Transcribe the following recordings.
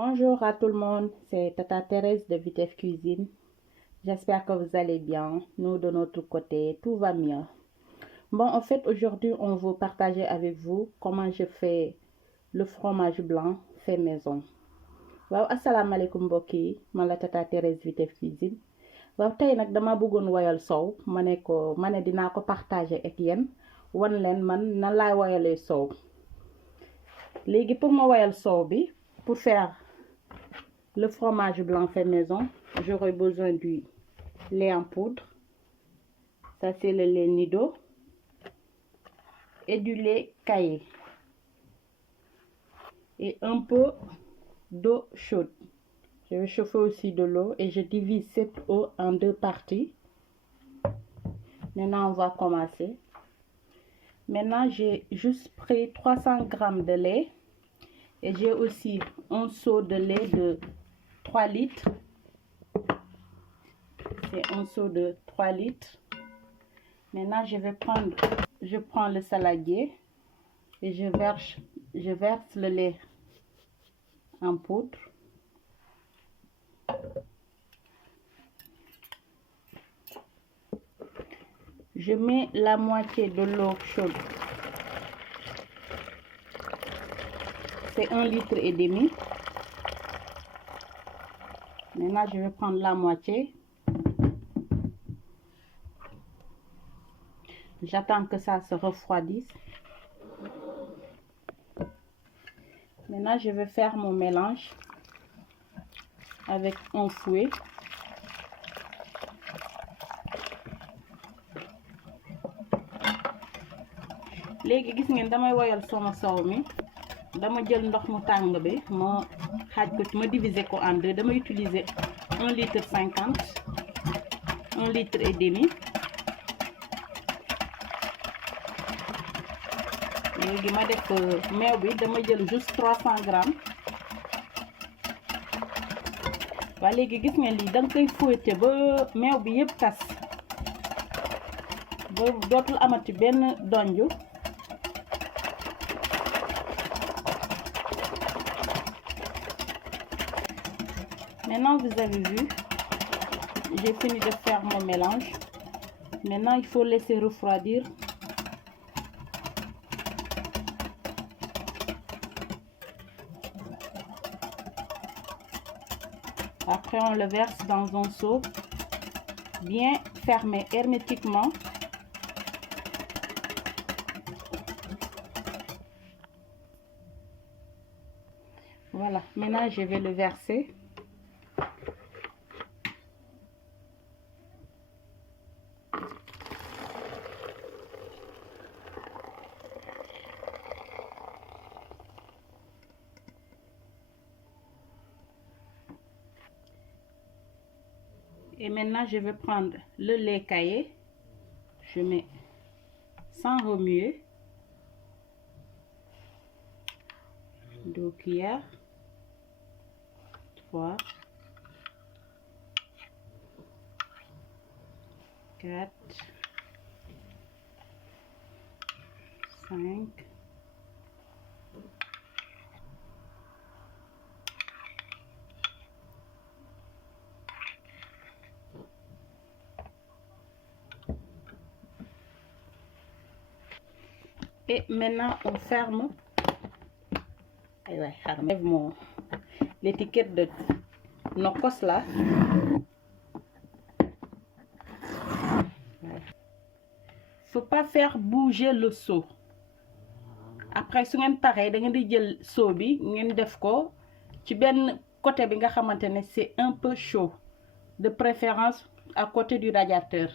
Bonjour à tout le monde, c'est Tata Thérèse de Vitef Cuisine. J'espère que vous allez bien. Nous, de notre côté, tout va bien. Bon, en fait, aujourd'hui, on veut partager avec vous comment je fais le fromage blanc fait maison. Waaw, asalaamaaleykum mbokk yi, man la Tata Thérèse Vitef Cuisine. Waaw, tey nag dama bëggoon woyal soow. ma ne dinaa ko partager ak yéen wan leen man nan laay woyalee soow. Léegi pour ma woyal soow bi, pour faire le fromage blanc fait maison, j'aurai besoin du lait en poudre. Ça, c'est le lait Nido. Et du lait caillé. Et un peu d'eau chaude. Je vais chauffer aussi de l'eau et je divise cette eau en deux parties. Maintenant, on va commencer. Maintenant, j'ai juste pris 300 g de lait. Et j'ai aussi un seau de lait de 3 litres. C'est un seau de 3 litres. Maintenant, je prends le saladier et je verse le lait en poudre. Je mets la moitié de l'eau chaude. C'est 1,5 litre. Maintenant, je vais prendre la moitié. J'attends que ça se refroidisse. Maintenant, je vais faire mon mélange avec un fouet. Léegi gis ngeen damay woyal sama soow mi. Dama jël ndox mu tàng bi ma xaaj ko ma diviser ko en deux. Dama utiliser 1,50 litre, 1,5 litre. Léegi ma def meew bi dama jël juste 300 g. Waa léegi gis ngeen lii danga koy fouetter ba meew bi yëpp tas ba dootul amati benn donju. Maintenant, vous avez vu, j'ai fini de faire mon mélange. Maintenant, il faut laisser refroidir. Après, on le verse dans un seau bien fermé hermétiquement. Voilà, maintenant je vais le verser. Et maintenant, je vais prendre le lait caillé. Je mets sans remuer. 2 cuillères. 3. 4. 5. 'Et maintenant, on ferme. Et ouais, j'enlève l'étiquette de Nokos là. Faut pas faire bouger le seau. Après, su ngeen paree da ngeen di jël seau bi ngeen def ko ci benn côté bi nga xamante ne c'est un peu chaud. De préférence à côté du radiateur.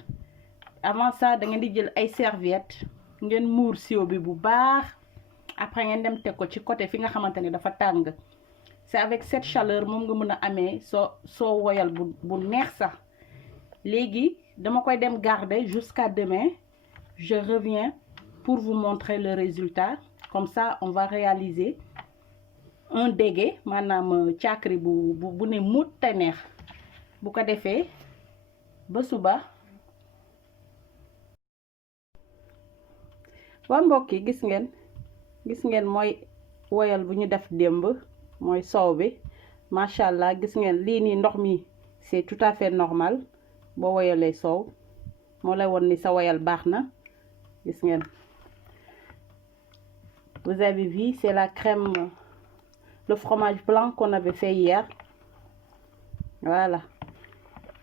Avant ça, da ngeen di jël ay serviettes ngeen muur seau bi bu baax. Après ngeen dem teg ko ci côté fi nga xamante ne dafa tàng. C'est avec cette chaleur moom nga mën a amee soo woyal bu neex sax. Léegi dama koy dem garder jusqu'à demain. Je reviens pour vous montrer le résultat. Comme ça, on va réaliser un dégué maanaam càkkri bu ne muut te neex. Bu ko defee ba suba. Waa mbokk yi gis ngeen mooy woyal bu ñu def démb mooy soow bi. macha allah gis ngeen lii nii ndox mi c'est tout à fait normal boo woyalee soow moo lay won ni sa woyal baax na gis ngeen. Vous avez vu, c'est la crème, le fromage blanc qu'on avait fait hier. Voilà.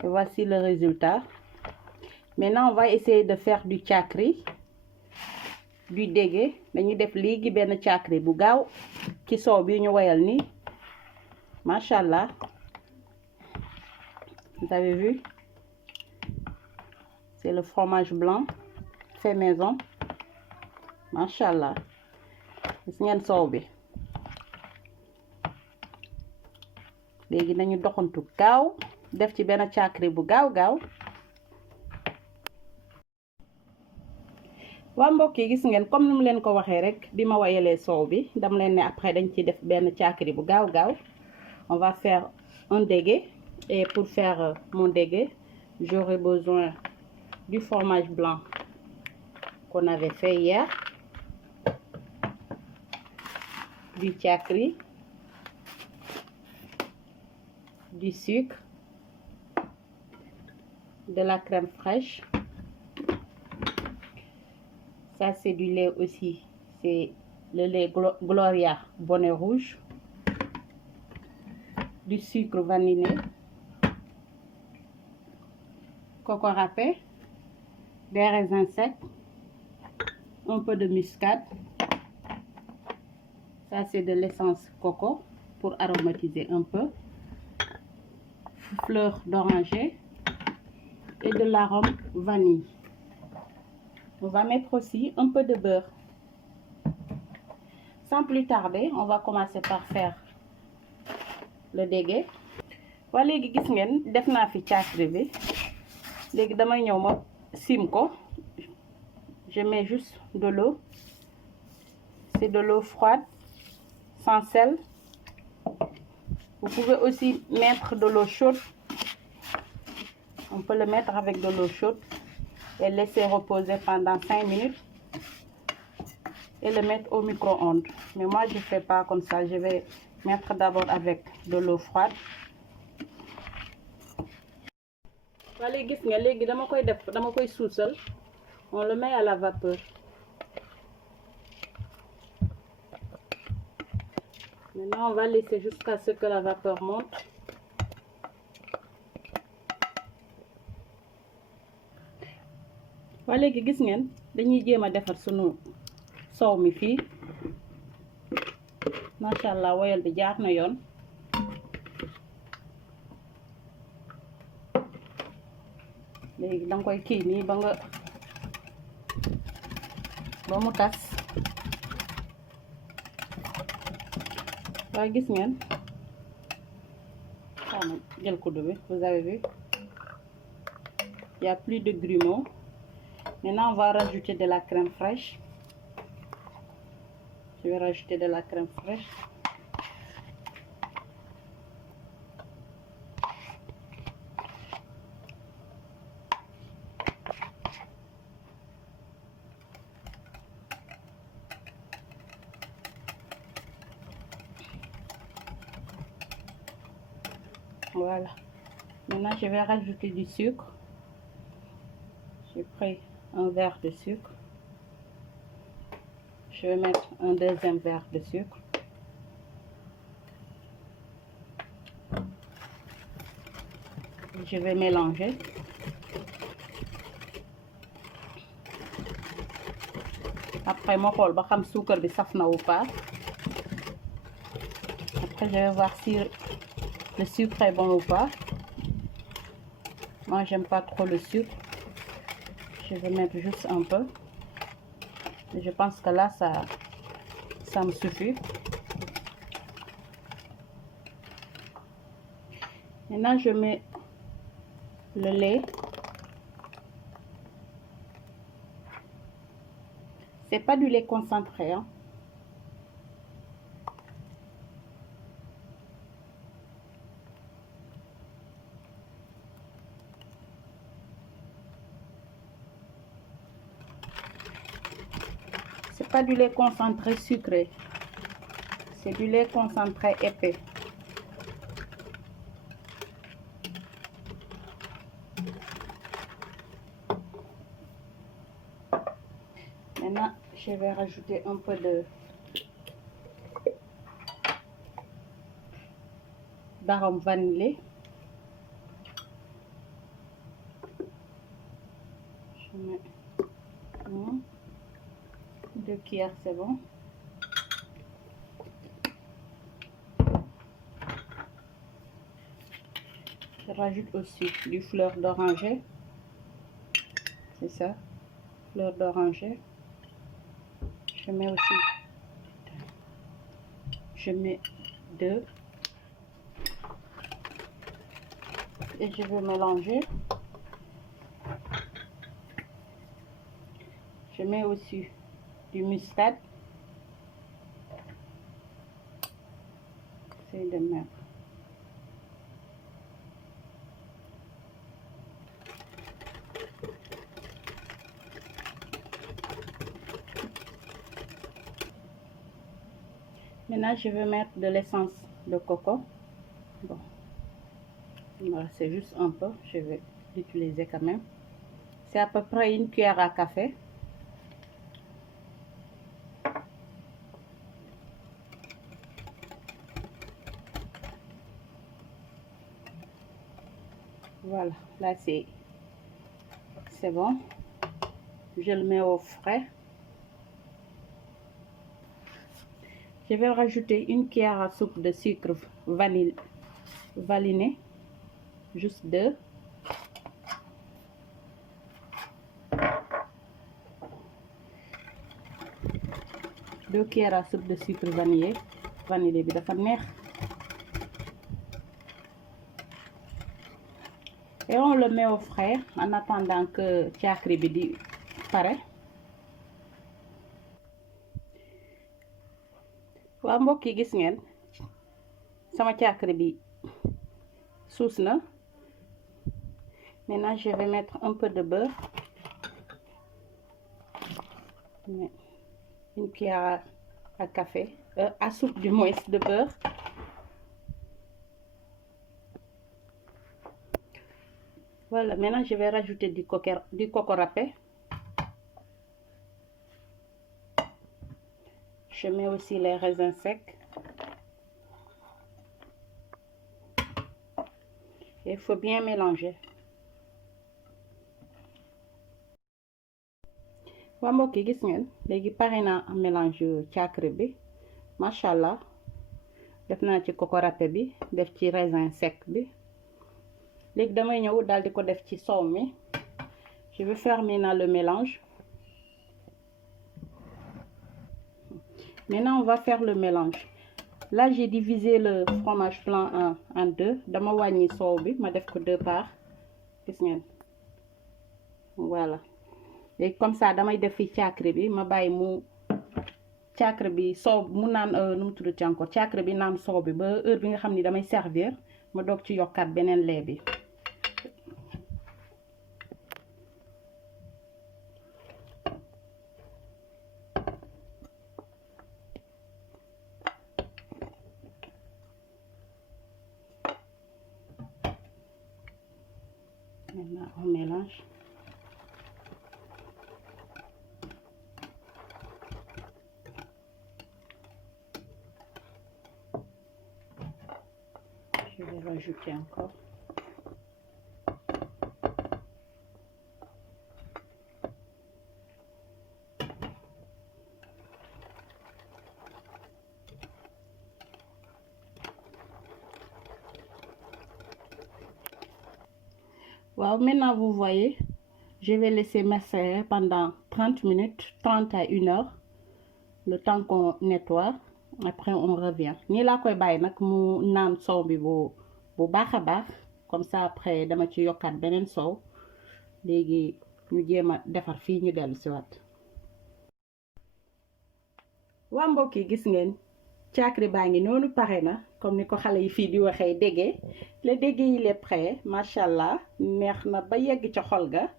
Et voici le résultat. Maintenant, on va essayer de faire du chakri, du dégué. Dañuy def léegi benn chakri bu gaaw ci soow bi ñu woyal ni. Machallah. Vous avez vu? C'est le fromage blanc fait maison. Machallah. Gis ngeen soow bi. Léegi nañu doxantu gaaw def ci benn chakri bu gaaw. waa mbokk yi gis ngeen comme ni mu leen ko waxee rek bi ma wayalee soow bi dama leen ne après dañ ci def benn chakri bu gaaw. On va faire un dégué et pour faire mon dégué j'aurai besoin du fromage blanc qu'on avait fait hier, du chakri, du sucre, de la crème fraîche. Ça c'est du lait aussi, c'est le lait Gloria bonnet rouge, du sucre vanillé, coco râpé, des raisins secs, un peu de muscade. Ça c'est de l'essence coco pour aromatiser un peu, fleur d'oranger et de l'arôme vanille. On va mettre aussi un peu de beurre. Sans plus tarder, on va commencer par faire le dégué. Waa léegi gis ngeen def naa fi chakri bi léegi damay ñëw ma sim ko. Je mets juste de l'eau. C'est de l'eau froide sans sel. Vous pouvez aussi mettre de l'eau chaude. On peut le mettre avec de l'eau chaude et laisser reposer pendant 5 minutes et le mettre au micro-ondes. Mais moi je fais pas comme ça, je vais mettre d'abord avec de l'eau froide. Voilà, gis nga léegi dama koy suusal. On le met à la vapeur. Maintenant on va laisser jusqu'à ce que la vapeur monte. Waa léegi gis ngeen dañuy jéem a defar sunu soow mi fii. Macha allah woyal bi jaar na yoon. Léegi danga koy kii nii ba mu tas. Waa gis ngeen xama jël kuddu bi. Vous avez vu, il y a plus de grumeaux. Maintenant on va rajouter de la crème fraîche. Je vais rajouter de la crème fraîche. Voilà. Maintenant je vais rajouter du sucre. J'ai pris un verre de sucre. Je vais mettre un deuxième verre de sucre. Je vais mélanger. Après ma xool ba xam suukar bi saf na ou pas. Après je vais voir si le sucre est bon ou pas. Moi j'aime pas trop le sucre. Je vais mettre juste un peu. Et je pense que là ça me suffit. Maintenant je mets le lait. C'est pas du lait concentré, hein. C'est pas du lait concentré sucré. C'est du lait concentré épais. Maintenant, je vais rajouter un peu d'arôme vanillé. Je mets 2 cuillères, c'est bon. Je rajoute aussi du fleur d'oranger. C'est ça, fleur d'oranger. Je mets aussi, je mets 2 et je vais mélanger. Je mets aussi du muscade. C'est de mettre. Maintenant, je vais mettre de l'essence de coco. Bon, voilà, c'est juste un peu. Je vais l'utiliser quand même. C'est à peu près 1 cuillère à café. Voilà, là c'est bon. Je le mets au frais. Je vais rajouter 1 cuillère à soupe de sucre vanillé, juste 2. Deux cuillères à soupe de sucre vanillé bi dafa neex. Et on le met au frais en attendant que caakri bi di pare. waa mbokk yi gis ngeen sama caakri bi suus na. Maintenant je vais mettre un peu de beurre. 1 cuillère à café, à soupe du moins de beurre. Voilà, maintenant je vais rajouter du coco râpé. Je mets aussi les raisins secs. Il faut bien mélanger. waa mbokk yi gis ngeen léegi pare naa mélange caakri bi macha allah. def naa ci coco râpé bi, def ci raisin sec bi. léegi damay ñëw daal di ko def ci soow mi. Je vais faire maintenant le mélange. Maintenant on va faire le mélange. Là j'ai divisé le fromage blanc en 2. dama wàññi soow bi ma def ko 2 parts. gis ngeen voilà. léegi comme ça damay def fi caakri bi ma bàyyi mu caakri bi soow mu naan nu mu tuddati encore caakri bi naan soow bi ba heure bi nga xam ni damay servir ma doog ci yokkaat beneen lait bi. Maintenant on mélange. Je vais rajouter encore. Wow, maintenant vous voyez, je vais laisser macérer pendant 30 minutes, 30 à 1 heure, le temps qu'on nettoie. Après on revient. Nii laa koy bàyyi nag mu naan soow bi bu baax a baax. Comme ça après dama ci yokkaat beneen soow. léegi ñu jéem a defar fii ñu dellu si waat. waa mbokk yi gis ngeen caakri baa ngi noonu pare na comme ni ko xale yi fii di waxee déggee. le déggee il est prêt macha allah neex na ba yegg ca xol ga.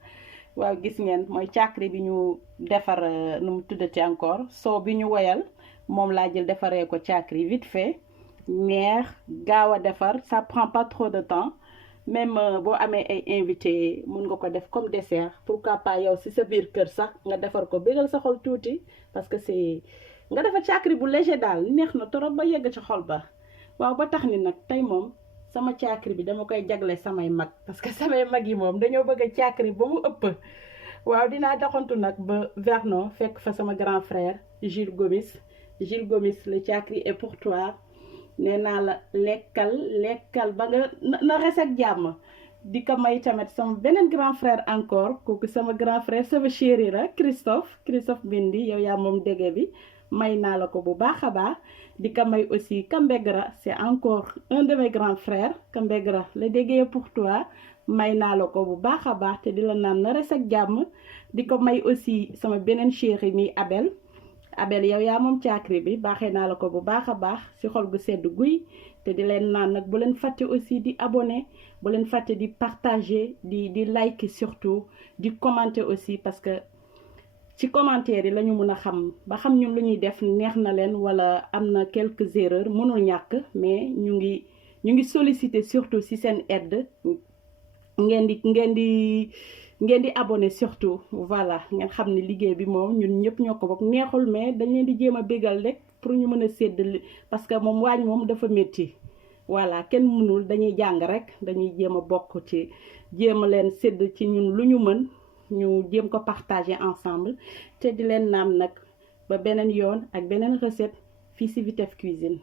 waaw gis ngeen mooy caakri bi ñu defar nu mu tuddati encore soow bi ñu woyal moom laa jël defaree ko caakri vite fait neex gaaw a defar ça prend pas trop de temps même boo amee ay invité mun nga ko def comme dessert pourquoi pas yow si sa biir kër sax nga defar ko bégal sa xol tuuti parce que c'est nga defar caakiri bu léger daal neex na torop ba yegg ci xol ba waaw ba tax ni nag tey moom sama caakiri bi dama koy jagle samay mag parce que samay mag yi moom dañoo bëgg a caakiri ba mu ëpp waaw dinaa doxantu nag ba Vernon fekk fa sama grand frère Jules Gomis le caakiri est pour toi nee naa la lekkal ba nga na res ak jàmm di ko may tamit sama beneen grand frère encore kooku sama grand frère sama chéri la Christophe Bindi yow yaa moom dégge bi may naa la ko bu baax a baax di ko may aussi Kambegra c'est encore un de mes grands frères Kambegra le déggee pour toi may naa la ko bu baax a baax te di la naan na res ak jàmm di ko may aussi sama beneen chéri mi Abel yow yaa moom caakiri bi baaxee naa la ko bu baax a baax ci xol gu sedd guy te di leen naan nag bu leen fàtte aussi di abonné bu leen fàtte di partager di like surtout di commenter aussi parce que ci commentaire yi la ñu mën a xam ba xam ñun lu ñuy def neex na leen wala am na quelques erreurs mënul ñàkk mais ñu ngi solliciter surtout ci seen aide ngeen di abonné surtout voilà ngeen xam ne liggéey bi moom ñun ñëpp ñoo ko bokk neexul mais dañ leen di jéem a bégal rek pour ñu mën a sédd parce que moom waañ moom dafa métti voilà kenn mënul dañuy jàng rek dañuy jéem a bokk ci jéem a leen sédd ci ñun lu ñu mën ñu jéem ko partager ensemble te di leen naam nag ba beneen yoon ak beneen recette fii ci Vitef Cuisine